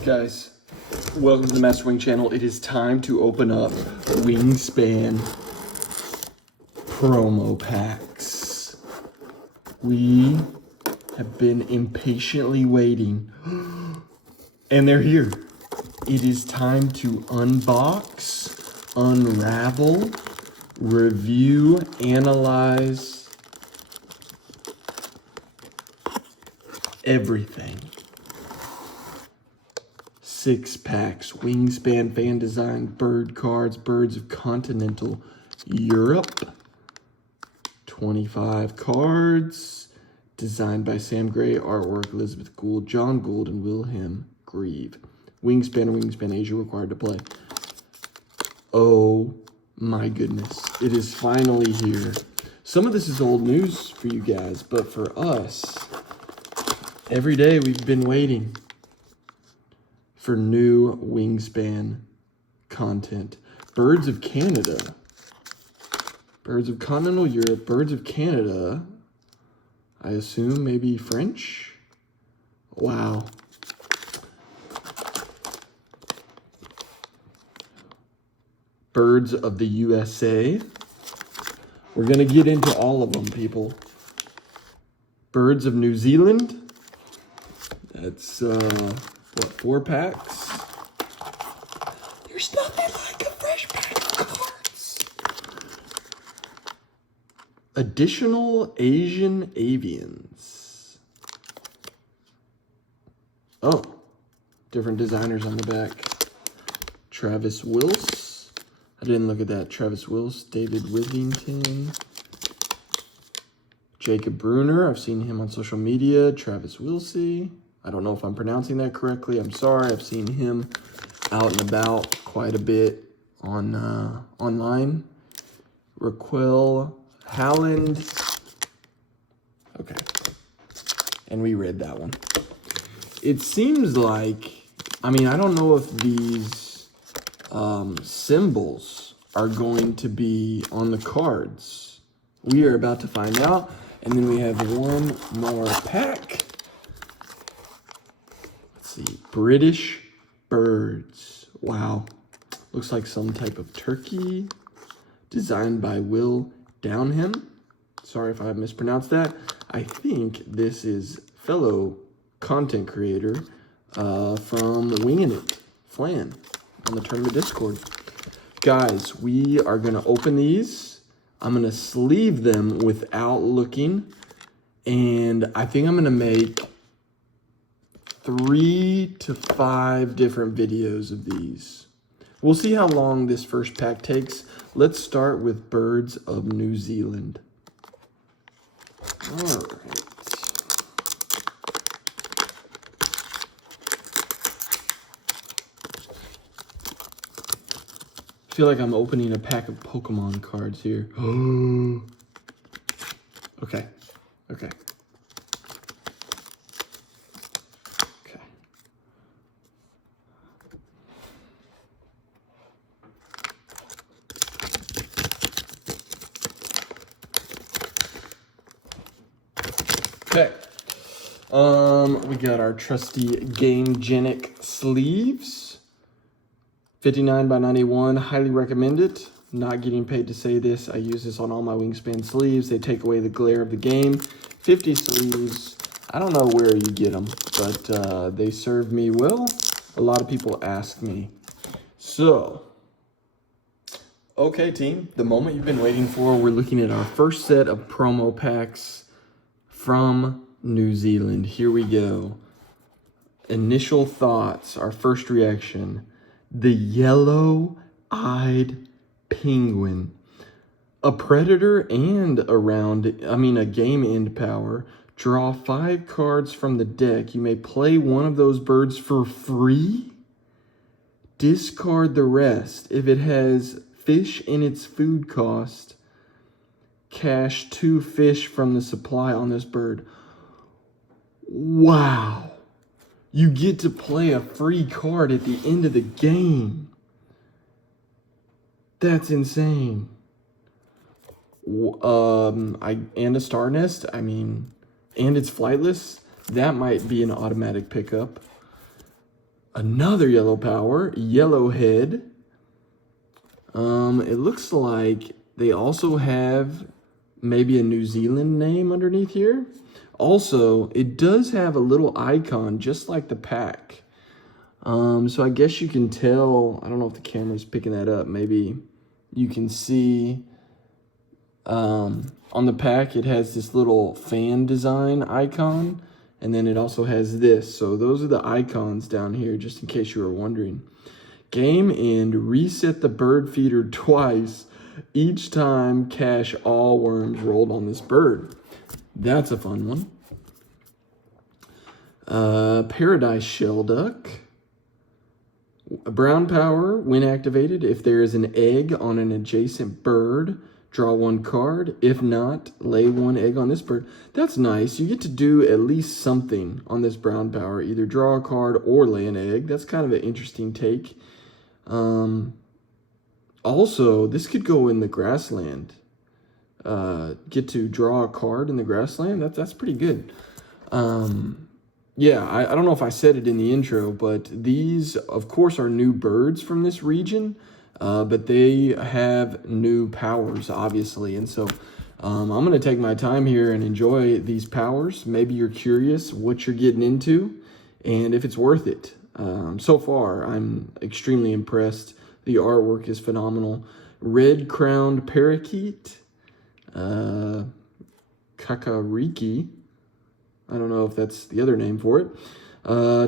Guys, welcome to the Master Wing channel. It is time to open up Wingspan promo packs. We have been impatiently waiting, and they're here. It is time to unbox, unravel, review, analyze everything. 6 packs, Wingspan fan design, bird cards, birds of continental Europe. 25 cards, designed by Sam Gray, artwork Elizabeth Gould, John Gould, and Wilhelm Grieve. Wingspan and Wingspan Asia required to play. Oh my goodness, it is finally here. Some of this is old news for you guys, but for us, every day we've been waiting for new Wingspan content. Birds of Canada. Birds of continental Europe. Birds of Canada. I assume maybe French? Wow. Birds of the USA. We're going to get into all of them, people. Birds of New Zealand. That's, what, 4 packs? There's nothing like a fresh pack of cards. Additional Asian Avians. Oh, different designers on the back. Travis Wills. I didn't look at that. Travis Wills, David Withington. Jacob Bruner. I've seen him on social media. Travis Wilsey. I don't know if I'm pronouncing that correctly. I'm sorry. I've seen him out and about quite a bit on online. Raquel Halland. Okay. And we read that one. It seems like, I mean, I don't know if these symbols are going to be on the cards. We are about to find out. And then we have one more pack. See, British birds. Wow. Looks like some type of turkey. Designed by Will Downham. Sorry if I mispronounced that. I think this is fellow content creator from Winging It, Flan, on the tournament Discord. Guys, we are going to open these. I'm going to sleeve them without looking. And I think I'm going to make 3 to 5 different videos of these. We'll see how long this first pack takes. Let's start with Birds of New Zealand. All right. I feel like I'm opening a pack of Pokemon cards here. Okay. Okay. Okay, we got our trusty Game-Genic sleeves. 59 by 91, highly recommend it. Not getting paid to say this. I use this on all my Wingspan sleeves. They take away the glare of the game. 50 sleeves. I don't know where you get them, but they serve me well. A lot of people ask me. So, okay, team, the moment you've been waiting for. We're looking at our first set of promo packs from New Zealand. Here we go. Initial thoughts, our first reaction. The yellow-eyed penguin. A predator and a game end power. Draw 5 cards from the deck. You may play one of those birds for free. Discard the rest. If it has fish in its food cost, cash 2 fish from the supply on this bird. Wow. You get to play a free card at the end of the game. That's insane. And a star nest, I mean, and it's flightless. That might be an automatic pickup. Another yellow power, Yellowhead. It looks like they also have maybe a New Zealand name underneath here. Also, it does have a little icon just like the pack. So I guess you can tell, I don't know if the camera's picking that up. Maybe you can see on the pack, it has this little fan design icon. And then it also has this. So those are the icons down here, just in case you were wondering. Game end, reset the bird feeder twice. Each time, cash all worms rolled on this bird. That's a fun one. Paradise Shelduck. A brown power, when activated, if there is an egg on an adjacent bird, draw one card. If not, lay one egg on this bird. That's nice. You get to do at least something on this brown power. Either draw a card or lay an egg. That's kind of an interesting take. Also, this could go in the grassland. Get to draw a card in the grassland. That's pretty good. Yeah, I don't know if I said it in the intro, but these, of course, are new birds from this region, but they have new powers, obviously. And so I'm going to take my time here and enjoy these powers. Maybe you're curious what you're getting into and if it's worth it. So far, I'm extremely impressed. The artwork is phenomenal. Red-crowned parakeet, kakariki. I don't know if that's the other name for it.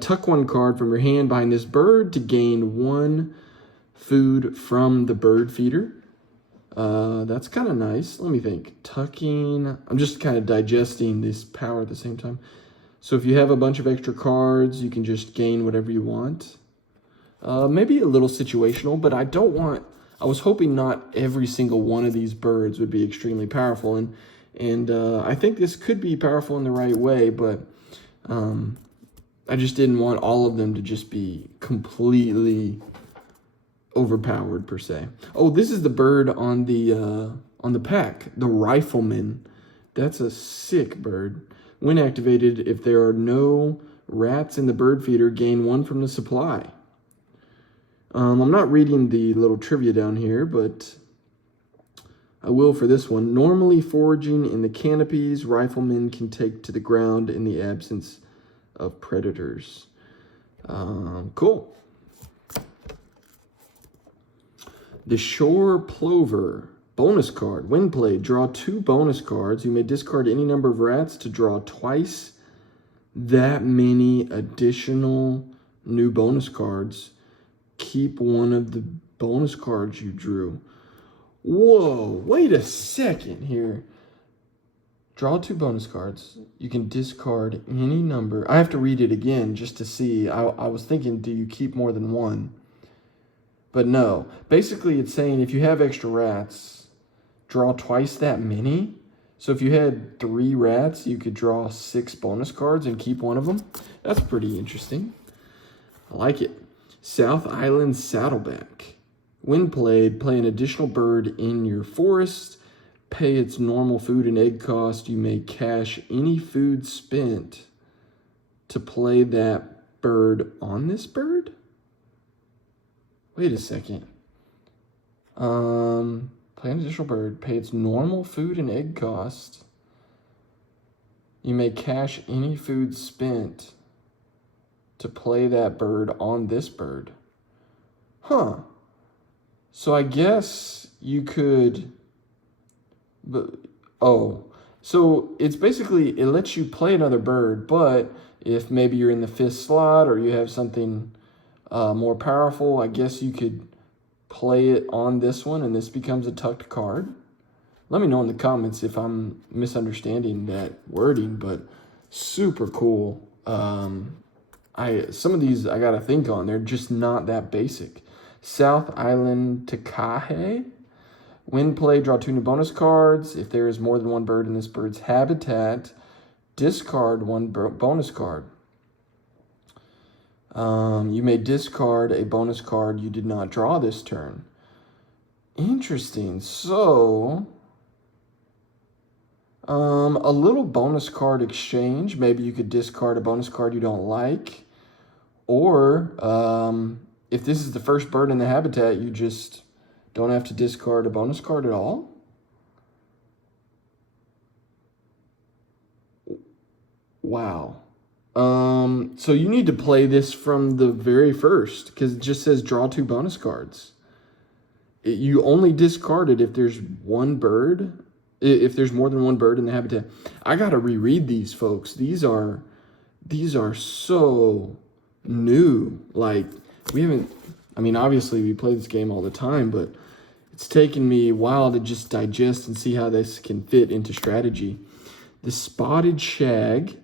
Tuck one card from your hand behind this bird to gain one food from the bird feeder. That's kind of nice. Let me think. Tucking. I'm just kind of digesting this power at the same time. So if you have a bunch of extra cards, you can just gain whatever you want. Maybe a little situational, but I was hoping not every single one of these birds would be extremely powerful. And I think this could be powerful in the right way, but I just didn't want all of them to just be completely overpowered per se. Oh, this is the bird on the pack, the rifleman. That's a sick bird. When activated, if there are no rats in the bird feeder, gain one from the supply. I'm not reading the little trivia down here, but I will for this one. Normally foraging in the canopies, riflemen can take to the ground in the absence of predators. Cool. The Shore Plover. Bonus card. When played, draw 2 bonus cards. You may discard any number of rats to draw twice that many additional new bonus cards. Keep one of the bonus cards you drew. Whoa, wait a second here. Draw 2 bonus cards. You can discard any number. I have to read it again just to see. I was thinking, do you keep more than one? But no. Basically, it's saying if you have extra rats, draw twice that many. So if you had 3 rats, you could draw 6 bonus cards and keep one of them. That's pretty interesting. I like it. South Island Saddleback. When played, play an additional bird in your forest. Pay its normal food and egg cost. You may cash any food spent to play that bird on this bird? Wait a second. Play an additional bird. Pay its normal food and egg cost. You may cash any food spent to play that bird on this bird. Huh. So I guess you could... So it's basically, it lets you play another bird, but if maybe you're in the 5th slot or you have something more powerful, I guess you could play it on this one and this becomes a tucked card. Let me know in the comments if I'm misunderstanding that wording, but super cool. Some of these I gotta think on. They're just not that basic. South Island Takahe. When played, draw 2 new bonus cards. If there is more than one bird in this bird's habitat, discard 1 bonus card. You may discard a bonus card you did not draw this turn. Interesting. So, a little bonus card exchange. Maybe you could discard a bonus card you don't like. Or if this is the first bird in the habitat, you just don't have to discard a bonus card at all. Wow. So you need to play this from the very first, because it just says draw 2 bonus cards. You only discard it if there's one bird, if there's more than one bird in the habitat. I gotta reread these, folks. These are so new. Like, we haven't, I mean, obviously we play this game all the time, but it's taken me a while to just digest and see how this can fit into strategy. The spotted shag,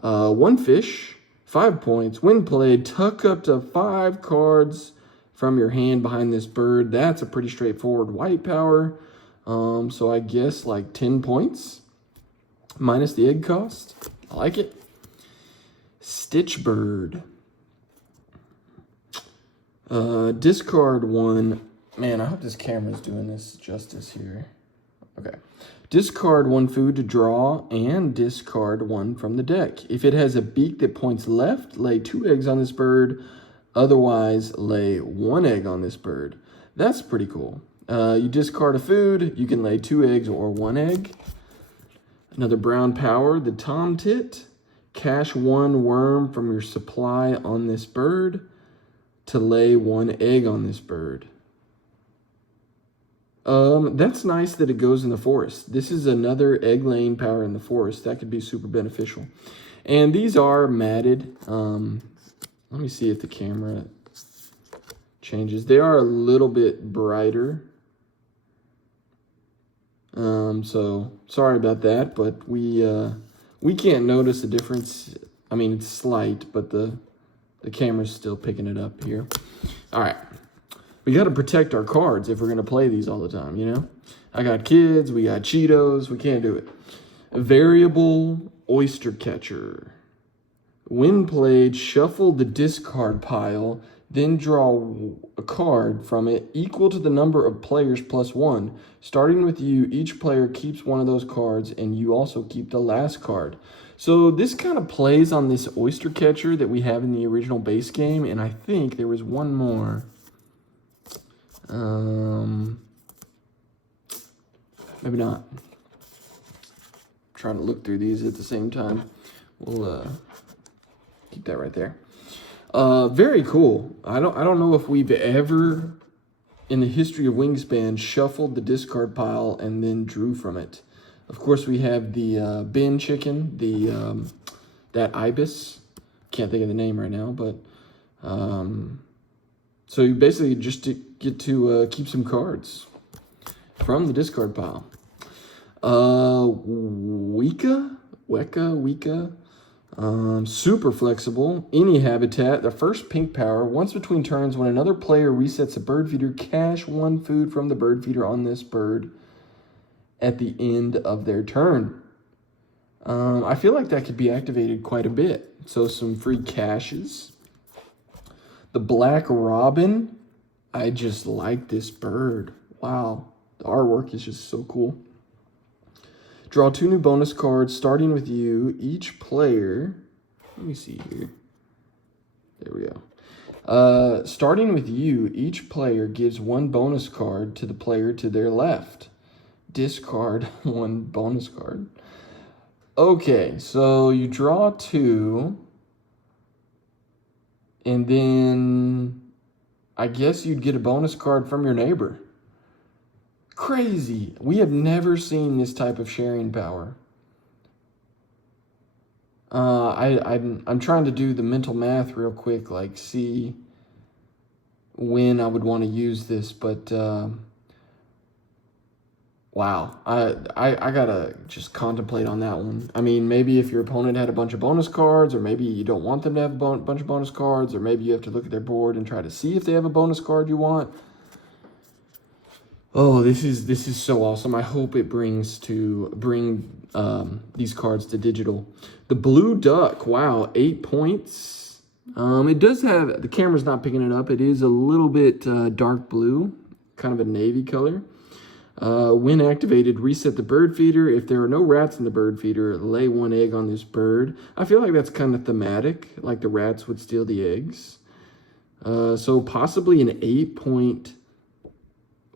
1 fish, 5 points. When played, tuck up to 5 cards from your hand behind this bird. That's a pretty straightforward white power. So I guess like 10 points minus the egg cost. I like it. Stitch bird. Discard 1. Man, I hope this camera's doing this justice here. Okay. Discard 1 food to draw and discard 1 from the deck. If it has a beak that points left, lay 2 eggs on this bird. Otherwise, lay 1 egg on this bird. That's pretty cool. You discard a food, you can lay 2 eggs or 1 egg. Another brown power, the tomtit. Cash 1 worm from your supply on this bird to lay 1 egg on this bird. That's nice that it goes in the forest. This is another egg laying power in the forest. That could be super beneficial. And these are matted. Let me see if the camera changes. They are a little bit brighter. So sorry about that, but we can't notice the difference. I mean, it's slight, but the camera's still picking it up here. All right. We got to protect our cards if we're going to play these all the time, you know? I got kids, we got Cheetos, we can't do it. A variable oyster catcher. When played, shuffle the discard pile, then draw a card from it equal to the number of players plus 1. Starting with you, each player keeps 1 of those cards, and you also keep the last card. So this kind of plays on this oyster catcher that we have in the original base game, and I think there was one more. Maybe not. I'm trying to look through these at the same time. We'll keep that right there. Very cool. I don't know if we've ever in the history of Wingspan shuffled the discard pile and then drew from it. Of course, we have the bin chicken, that ibis. Can't think of the name right now, but so you basically just get to keep some cards from the discard pile. Weka. Super flexible. Any habitat. The first pink power. Once between turns, when another player resets a bird feeder, cash 1 food from the bird feeder on this bird at the end of their turn. I feel like that could be activated quite a bit. So some free caches. The black robin. I just like this bird. Wow. The artwork is just so cool. Draw 2 new bonus cards, starting with you. Each player, let me see here. There we go. Starting with you, each player gives 1 bonus card to the player to their left. Discard 1 bonus card. Okay, so you draw 2. And then I guess you'd get a bonus card from your neighbor. Crazy. We have never seen this type of sharing power. I'm trying to do the mental math real quick, like see when I would want to use this, but wow, I gotta just contemplate on that one. I mean, maybe if your opponent had a bunch of bonus cards, or maybe you don't want them to have a bunch of bonus cards, or maybe you have to look at their board and try to see if they have a bonus card you want. Oh, this is so awesome. I hope it bring these cards to digital. The blue duck, wow, 8 points. It does have, the camera's not picking it up. It is a little bit dark blue, kind of a navy color. When activated, reset the bird feeder. If there are no rats in the bird feeder, lay 1 egg on this bird. I feel like that's kind of thematic, like the rats would steal the eggs. So possibly an 8-point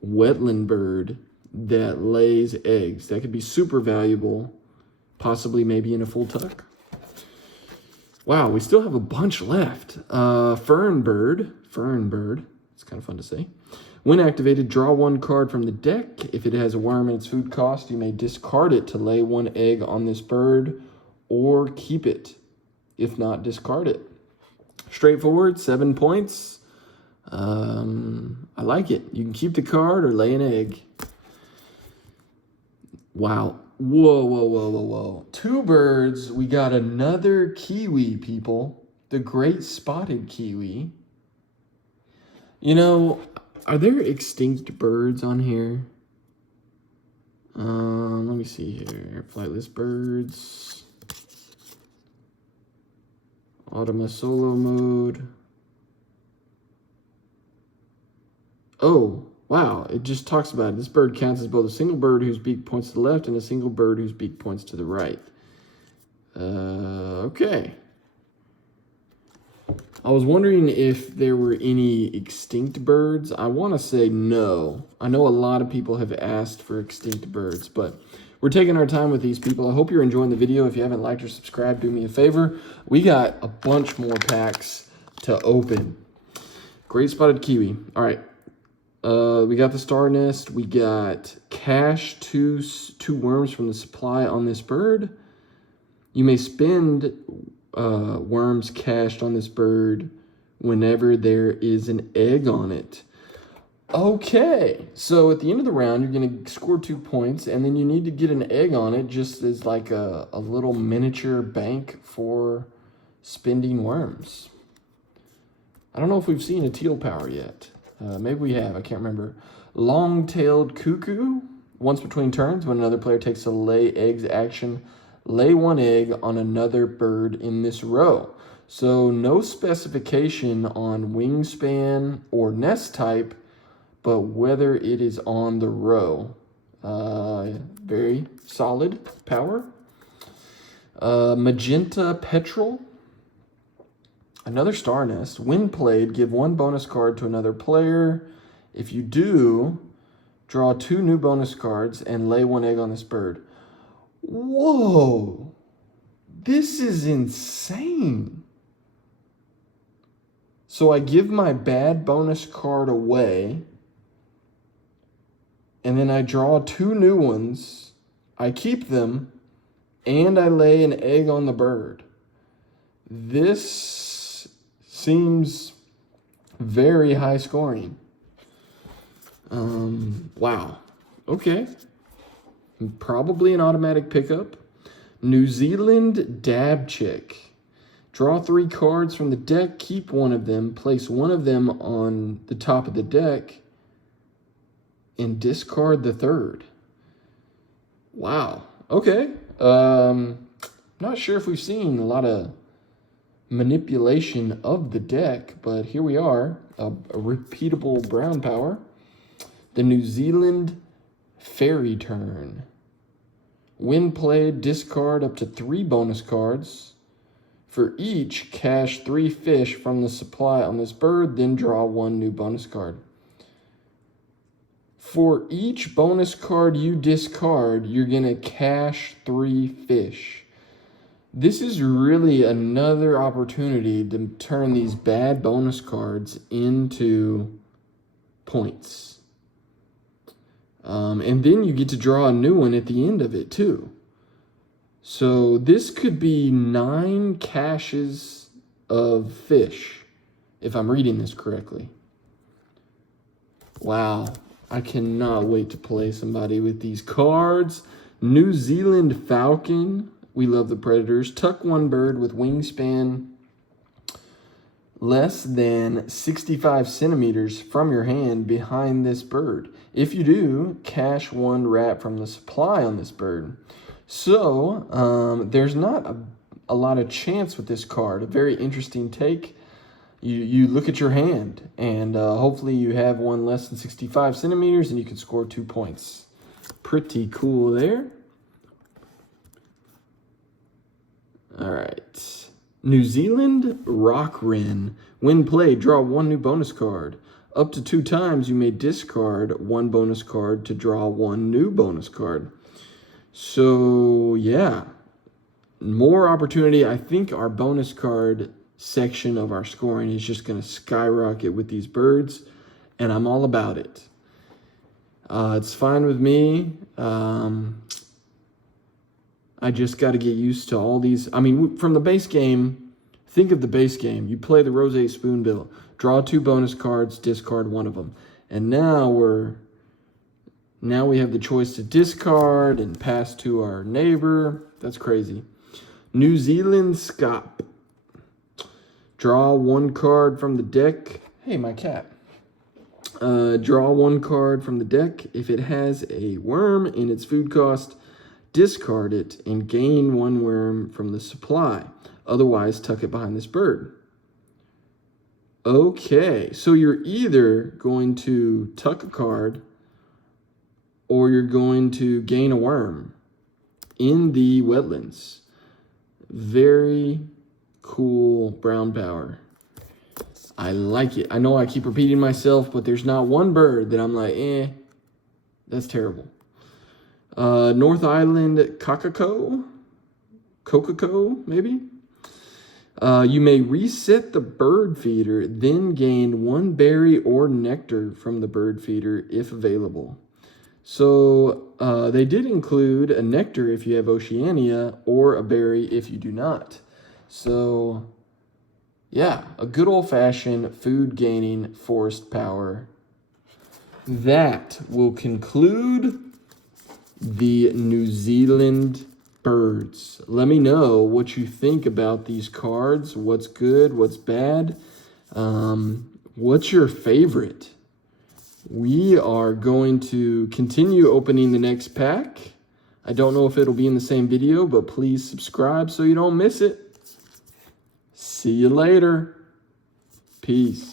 wetland bird that lays eggs. That could be super valuable, possibly maybe in a full tuck. Wow, we still have a bunch left. Fern bird. It's kind of fun to say. When activated, draw 1 card from the deck. If it has a worm in its food cost, you may discard it to lay 1 egg on this bird or keep it. If not, discard it. Straightforward, 7 points. I like it. You can keep the card or lay an egg. Wow. Whoa. 2 birds. We got another kiwi, people. The great spotted kiwi. You know, are there extinct birds on here? Let me see here. Flightless birds. Automa solo mode. Oh, wow. It just talks about it. This bird counts as both a single bird whose beak points to the left and a single bird whose beak points to the right. Okay. I was wondering if there were any extinct birds. I want to say no. I know a lot of people have asked for extinct birds, but we're taking our time with these people. I hope you're enjoying the video. If you haven't liked or subscribed, do me a favor. We got a bunch more packs to open. Great spotted kiwi. All right. We got the star nest. We got cash, two worms from the supply on this bird. You may spend worms cached on this bird whenever there is an egg on it. Okay, so at the end of the round, you're going to score 2 points, and then you need to get an egg on it just as like a little miniature bank for spending worms. I don't know if we've seen a teal power yet. Maybe we have, I can't remember. Long-tailed cuckoo. Once between turns, when another player takes a lay eggs action, lay 1 egg on another bird in this row. So no specification on wingspan or nest type, but whether it is on the row. Very solid power. Magenta petrel. Another star nest. When played, give 1 bonus card to another player. If you do, draw 2 new bonus cards and lay 1 egg on this bird. Whoa, this is insane. So I give my bad bonus card away, and then I draw 2 new ones. I keep them, and I lay an egg on the bird. This seems very high scoring. Wow. Okay. Probably an automatic pickup. New Zealand dab chick. Draw 3 cards from the deck, keep 1 of them, place 1 of them on the top of the deck, and discard the 3rd. Wow. Okay. Not sure if we've seen a lot of manipulation of the deck, but here we are. A repeatable brown power. The New Zealand fairy turn. When played, discard up to 3 bonus cards. For each, cash 3 fish from the supply on this bird, then draw 1 new bonus card. For each bonus card you discard, you're going to cash 3 fish. This is really another opportunity to turn these bad bonus cards into points. And then you get to draw a new one at the end of it too. So this could be 9 caches of fish, if I'm reading this correctly. Wow, I cannot wait to play somebody with these cards. New Zealand falcon. We love the predators. Tuck 1 bird with wingspan less than 65 centimeters from your hand behind this bird. If you do, cash 1 rat from the supply on this bird. So there's not a lot of chance with this card. A very interesting take. You look at your hand, and hopefully you have one less than 65 centimeters, and you can score 2 points. Pretty cool there. All right. New Zealand Rock Wren. When played, draw 1 new bonus card. Up to 2 times, you may discard 1 bonus card to draw 1 new bonus card. So, yeah. More opportunity. I think our bonus card section of our scoring is just going to skyrocket with these birds, and I'm all about it. It's fine with me. I just got to get used to all these. I mean, from the base game, think of the base game. You play the Rose Spoonbill, draw 2 bonus cards, discard 1 of them. And now we have the choice to discard and pass to our neighbor. That's crazy. New Zealand Scop. Draw 1 card from the deck. Hey, my cat. Draw 1 card from the deck. If it has a worm in its food cost, discard it and gain 1 worm from the supply. Otherwise, tuck it behind this bird. Okay, so you're either going to tuck a card or you're going to gain a worm in the wetlands. Very cool brown power. I like it. I know I keep repeating myself, but there's not one bird that I'm like, that's terrible. North Island Cococo, maybe? You may reset the bird feeder, then gain 1 berry or nectar from the bird feeder if available. So they did include a nectar if you have Oceania or a berry if you do not. So yeah, a good old-fashioned food-gaining forest power. That will conclude the New Zealand birds. Let me know what you think about these cards. What's good? What's bad? What's your favorite? We are going to continue opening the next pack. I don't know if it'll be in the same video, but please subscribe so you don't miss it. See you later. Peace.